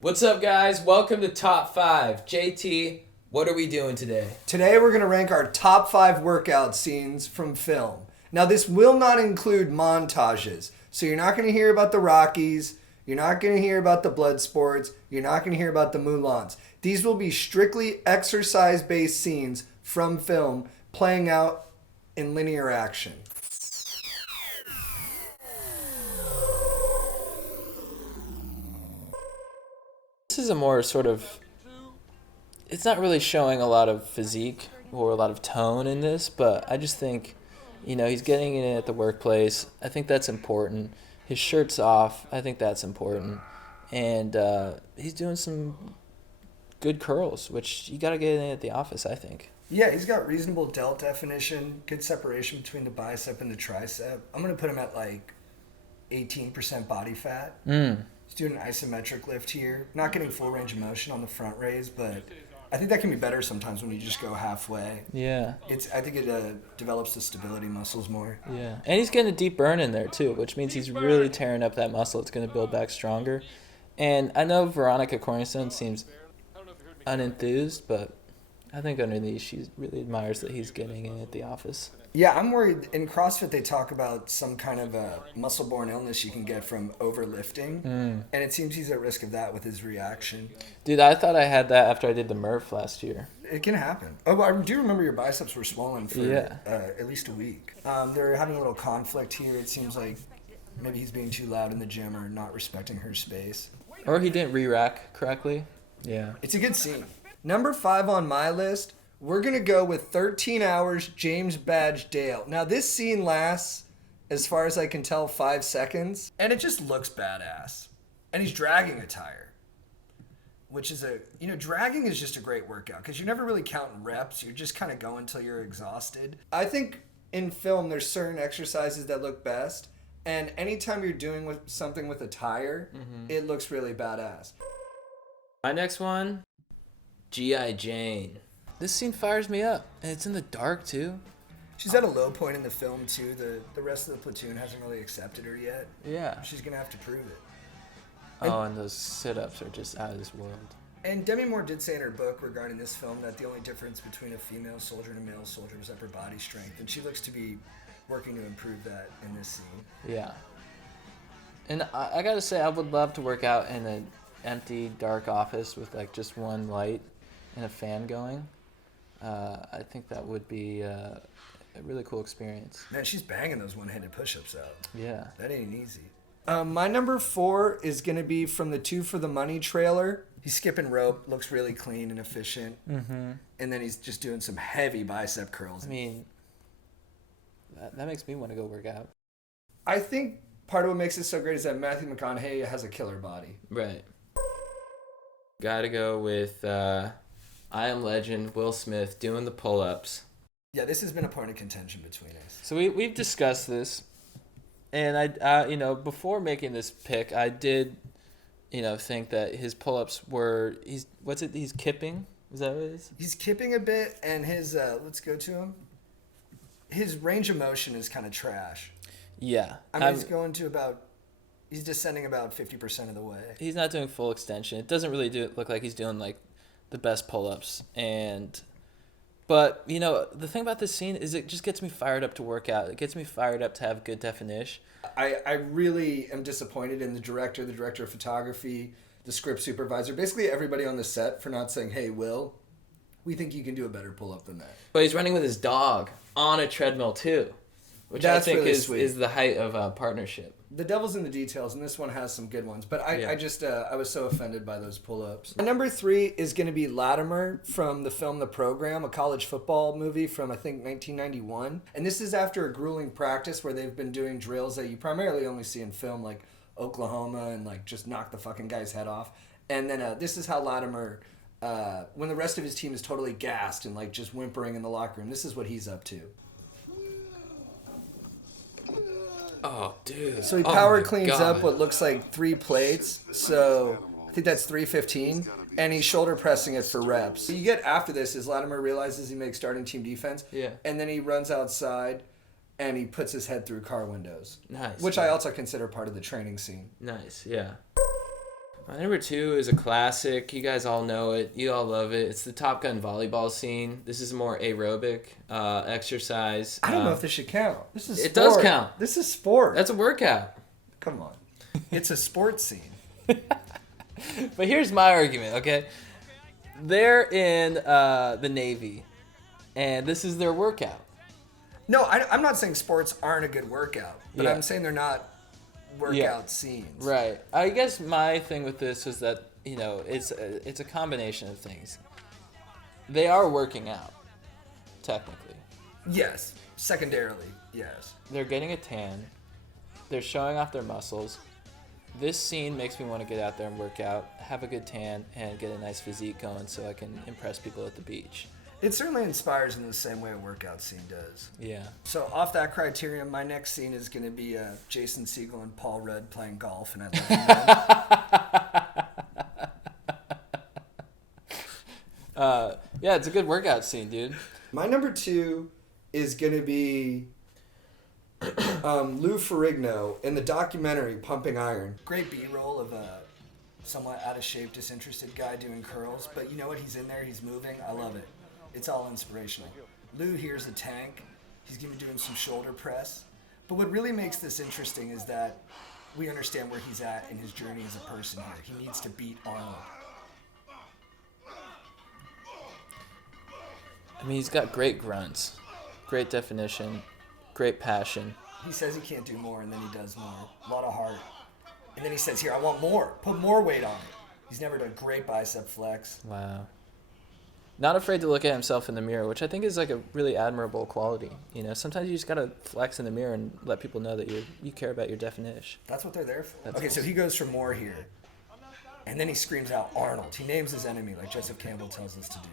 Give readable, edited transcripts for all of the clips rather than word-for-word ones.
What's up, guys? Welcome to Top 5. JT, what are we doing today? Today we're going to rank our top 5 workout scenes from film. Now this will not include montages, so you're not going to hear about the Rockies, you're not going to hear about the blood sports, you're not going to hear about the Mulans. These will be strictly exercise-based scenes from film playing out in linear action. This is a more sort of... It's not really showing a lot of physique or a lot of tone in this, but I just think, he's getting it in at the workplace. I think that's important. His shirt's off. I think that's important. And he's doing some good curls, which you got to get in at the office, I think. Yeah, he's got reasonable delt definition, good separation between the bicep and the tricep. I'm going to put him at like 18% body fat. He's doing an isometric lift here. Not getting full range of motion on the front raise, but I think that can be better sometimes when you just go halfway. Yeah. I think it develops the stability muscles more. Yeah. And he's getting a deep burn in there, too, which means he's really tearing up that muscle. It's going to build back stronger. And I know Veronica Cornerstone seems unenthused, but I think underneath she really admires that he's getting in at the office. Yeah, I'm worried. In CrossFit, they talk about some kind of a muscle-borne illness you can get from overlifting, and it seems he's at risk of that with his reaction. Dude, I thought I had that after I did the Murph last year. It can happen. Oh, I do remember your biceps were swollen for at least a week. They're having a little conflict here. It seems like maybe he's being too loud in the gym or not respecting her space. Or he didn't re-rack correctly. Yeah. It's a good scene. Number 5 on my list, we're going to go with 13 Hours, James Badge Dale. Now, this scene lasts, as far as I can tell, 5 seconds. And it just looks badass. And he's dragging a tire. Which is dragging is just a great workout. Because you're never really counting reps. You're just kind of going until you're exhausted. I think in film, there's certain exercises that look best. And anytime you're doing something with a tire, it looks really badass. My next one, G.I. Jane. This scene fires me up, and it's in the dark, too. She's at a low point in the film, too. The rest of the platoon hasn't really accepted her yet. Yeah. She's going to have to prove it. And those sit-ups are just out of this world. And Demi Moore did say in her book regarding this film that the only difference between a female soldier and a male soldier was upper body strength. And she looks to be working to improve that in this scene. Yeah. And I got to say, I would love to work out in an empty, dark office with, just one light and a fan going. I think that would be a really cool experience. Man, she's banging those one-handed push-ups out. Yeah. That ain't easy. My number 4 is going to be from the 2 for the Money trailer. He's skipping rope, looks really clean and efficient. Mm-hmm. And then he's just doing some heavy bicep curls. I mean, that makes me want to go work out. I think part of what makes it so great is that Matthew McConaughey has a killer body. Right. Gotta go with... I Am Legend, Will Smith, doing the pull-ups. Yeah, this has been a point of contention between us. So we've discussed this, and I before making this pick, I did, think that his pull-ups were, he's kipping? Is that what it is? He's kipping a bit, and his, let's go to him. His range of motion is kind of trash. Yeah. He's descending about 50% of the way. He's not doing full extension. It doesn't really look like he's doing, the best pull-ups, but the thing about this scene is it just gets me fired up to work out. It gets me fired up to have good definition. I really am disappointed in the director of photography, the script supervisor, basically everybody on the set for not saying, hey, Will, we think you can do a better pull-up than that. But he's running with his dog on a treadmill too, which I think really is the height of partnership. The devil's in the details, and this one has some good ones. But I was so offended by those pull-ups. Number 3 is going to be Latimer from the film The Program, a college football movie from, I think, 1991. And this is after a grueling practice where they've been doing drills that you primarily only see in film, like Oklahoma, and just knock the fucking guy's head off. And then this is how Latimer, when the rest of his team is totally gassed and just whimpering in the locker room, this is what he's up to. Oh, dude. So he power cleans up what looks like 3 plates. So I think that's 315. And he's shoulder pressing it for reps. What you get after this is Latimer realizes he makes starting team defense. Yeah. And then he runs outside and he puts his head through car windows. Nice. Which I also consider part of the training scene. Nice, yeah. My number 2 is a classic. You guys all know it. You all love it. It's the Top Gun volleyball scene. This is more aerobic exercise. I don't know if this should count. This is sport. It does count. This is sport. That's a workout. Come on. It's a sports scene. But here's my argument, okay? They're in the Navy, and this is their workout. No, I'm not saying sports aren't a good workout, but Yeah. I'm saying they're not workout scenes. Right. I guess my thing with this is that, it's a combination of things. They are working out, technically. Yes. Secondarily, yes. They're getting a tan. They're showing off their muscles. This scene makes me want to get out there and work out, have a good tan, and get a nice physique going so I can impress people at the beach. It certainly inspires in the same way a workout scene does. Yeah. So off that criterion, my next scene is going to be Jason Segel and Paul Rudd playing golf, and I love them. Yeah, it's a good workout scene, dude. My number 2 is going to be Lou Ferrigno in the documentary Pumping Iron. Great B-roll of a somewhat out-of-shape, disinterested guy doing curls, but you know what? He's in there, he's moving. I love it. It's all inspirational. Lou here's a tank. He's going to be doing some shoulder press. But what really makes this interesting is that we understand where he's at in his journey as a person here. He needs to beat Arnold. I mean, he's got great grunts, great definition, great passion. He says he can't do more, and then he does more. A lot of heart. And then he says, here, I want more. Put more weight on it. He's never done great bicep flex. Wow. Not afraid to look at himself in the mirror, which I think is like a really admirable quality. Sometimes you just gotta flex in the mirror and let people know that you care about your definition. That's what they're there for. That's okay, so awesome. he goes for more here. And then he screams out, Arnold. He names his enemy like Joseph Campbell tells us to do.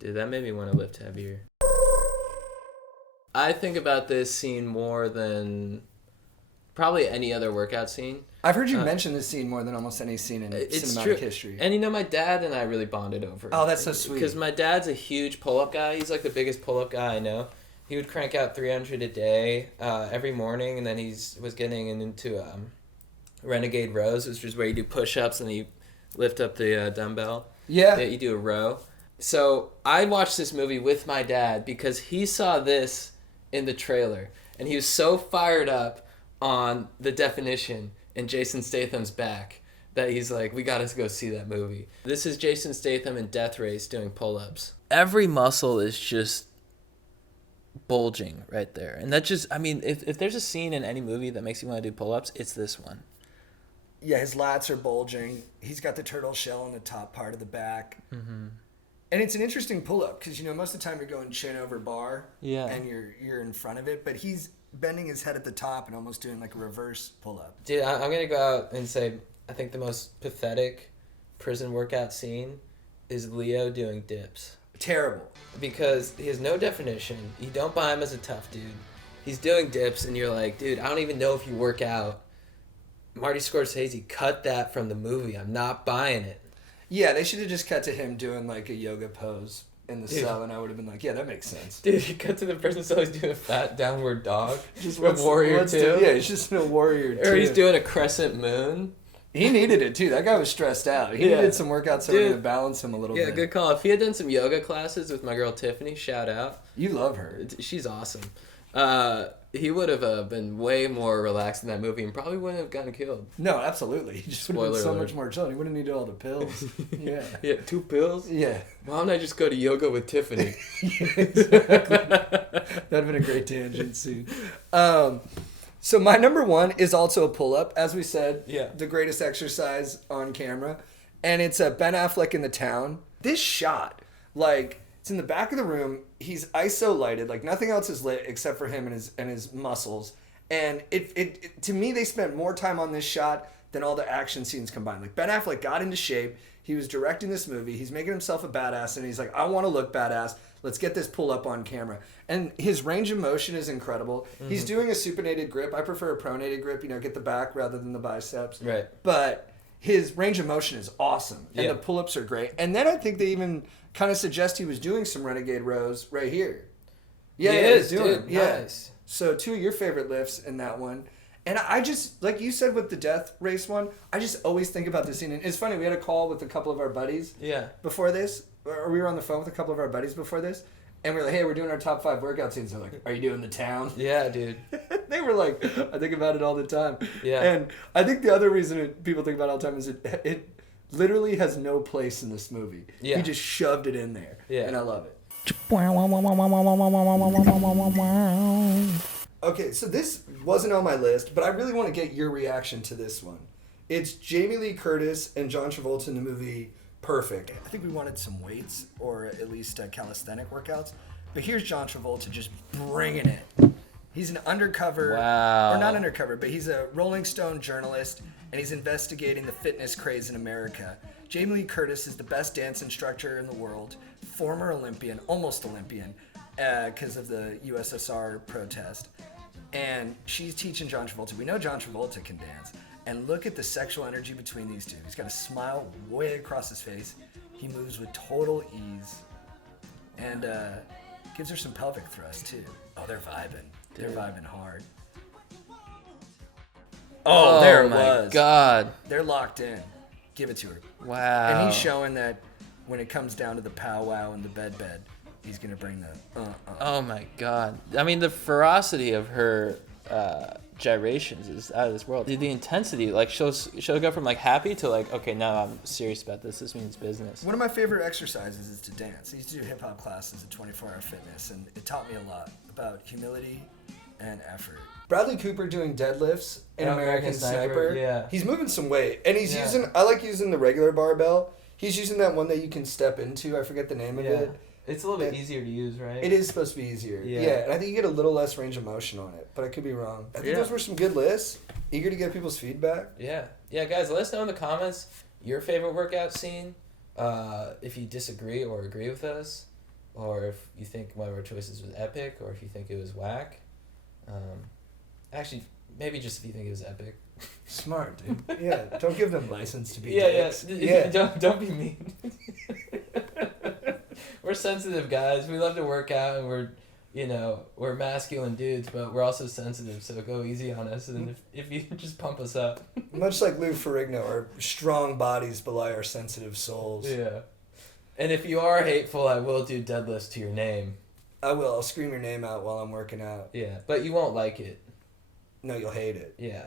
Dude, that made me want to lift heavier. I think about this scene more than probably any other workout scene. I've heard you mention this scene more than almost any scene in cinematic history. And my dad and I really bonded over it. Oh, that's so sweet. Because my dad's a huge pull-up guy. He's like the biggest pull-up guy I know. He would crank out 300 a day every morning, and then he was getting into renegade rows, which is where you do push-ups and you lift up the dumbbell. Yeah. You do a row. So I watched this movie with my dad because he saw this in the trailer, and he was so fired up on the definition and Jason Statham's back that he's like, we gotta go see that movie. This is Jason Statham in Death Race doing pull-ups. Every muscle is just bulging right there. And that just, if there's a scene in any movie that makes you want to do pull-ups, it's this one. Yeah, his lats are bulging. He's got the turtle shell on the top part of the back. Mm-hmm. And it's an interesting pull-up because, most of the time you're going chin over bar. Yeah. And you're in front of it. But he's bending his head at the top and almost doing like a reverse pull-up. Dude, I'm going to go out and say I think the most pathetic prison workout scene is Leo doing dips. Terrible. Because he has no definition. You don't buy him as a tough dude. He's doing dips and you're like, dude, I don't even know if you work out. Marty Scorsese, cut that from the movie. I'm not buying it. Yeah, they should have just cut to him doing like a yoga pose in the cell, and I would have been like, yeah, that makes sense. Dude, he cut to the prison cell, he's doing a fat downward dog. Just a warrior too. Yeah, he's just in a warrior too. Or he's doing a crescent moon. He needed it too. That guy was stressed out. He needed some workouts to balance him a little bit. Yeah, good call. If he had done some yoga classes with my girl Tiffany, shout out. You love her. She's awesome. He would have been way more relaxed in that movie and probably wouldn't have gotten killed. No, absolutely. He just would have been so alert. much more chill. He wouldn't need all the pills. Yeah. Yeah, 2 pills? Yeah. Why don't I just go to yoga with Tiffany? Yeah, exactly. That'd have been a great tangent scene. So my number 1 is also a pull-up. As we said, the greatest exercise on camera. And it's Ben Affleck in the town. This shot, it's in the back of the room. He's ISO lighted, nothing else is lit except for him and his muscles. And it to me, they spent more time on this shot than all the action scenes combined. Ben Affleck got into shape. He was directing this movie. He's making himself a badass, and he's like, I want to look badass. Let's get this pull up on camera. And his range of motion is incredible. Mm-hmm. He's doing a supinated grip. I prefer a pronated grip, get the back rather than the biceps. Right. But his range of motion is awesome, and the pull-ups are great. And then I think they even kind of suggest he was doing some renegade rows right here. Yeah, he he's is, doing dude. it. Yeah. Nice. So 2 of your favorite lifts in that one. And I just, like you said with the death race one, I just always think about this scene. And it's funny, we had a call with a couple of our buddies before this, or we were on the phone with a couple of our buddies before this, and we were like, hey, we're doing our top 5 workout scenes. They're like, are you doing the town? Yeah, dude. They were like, I think about it all the time. Yeah. And I think the other reason people think about it all the time is it literally has no place in this movie. Yeah. He just shoved it in there. Yeah. And I love it. Okay, so this wasn't on my list, but I really want to get your reaction to this one. It's Jamie Lee Curtis and John Travolta in the movie Perfect. I think we wanted some weights, or at least calisthenic workouts. But here's John Travolta just bringing it. He's an undercover, or not undercover, but he's a Rolling Stone journalist, and he's investigating the fitness craze in America. Jamie Lee Curtis is the best dance instructor in the world, former Olympian, almost Olympian, because of the USSR protest. And she's teaching John Travolta. We know John Travolta can dance. And look at the sexual energy between these two. He's got a smile way across his face. He moves with total ease. And gives her some pelvic thrust, too. Oh, they're vibing. They're vibing hard. Oh, there it was. Oh, my God. They're locked in. Give it to her. Wow. And he's showing that when it comes down to the powwow and the bed, he's going to bring the Oh, my God. I mean, the ferocity of her gyrations is out of this world. The intensity, like, she'll go from, like, happy to, like, okay, now I'm serious about this. This means business. One of my favorite exercises is to dance. I used to do hip-hop classes at 24-Hour Fitness, and it taught me a lot about humility and effort. Bradley Cooper doing deadlifts in American Sniper. Yeah. He's moving some weight, and he's I like using the regular barbell. He's using that one that you can step into. I forget the name of it. It's a little bit easier to use, right? It is supposed to be easier. Yeah. And I think you get a little less range of motion on it, but I could be wrong. I think those were some good lists. Eager to get people's feedback. Yeah. Yeah, guys, let us know in the comments your favorite workout scene, if you disagree or agree with us, or if you think one of our choices was epic, or if you think it was whack. Actually, maybe just if you think it was epic. Smart, dude. Yeah, don't give them license to be dicks. Yeah. Don't be mean. We're sensitive guys. We love to work out, and we're masculine dudes, but we're also sensitive. So go easy on us, and if you just pump us up. Much like Lou Ferrigno, our strong bodies belie our sensitive souls. Yeah. And if you are hateful, I will do deadlifts to your name. I will. I'll scream your name out while I'm working out. Yeah, but you won't like it. No, you'll hate it. Yeah.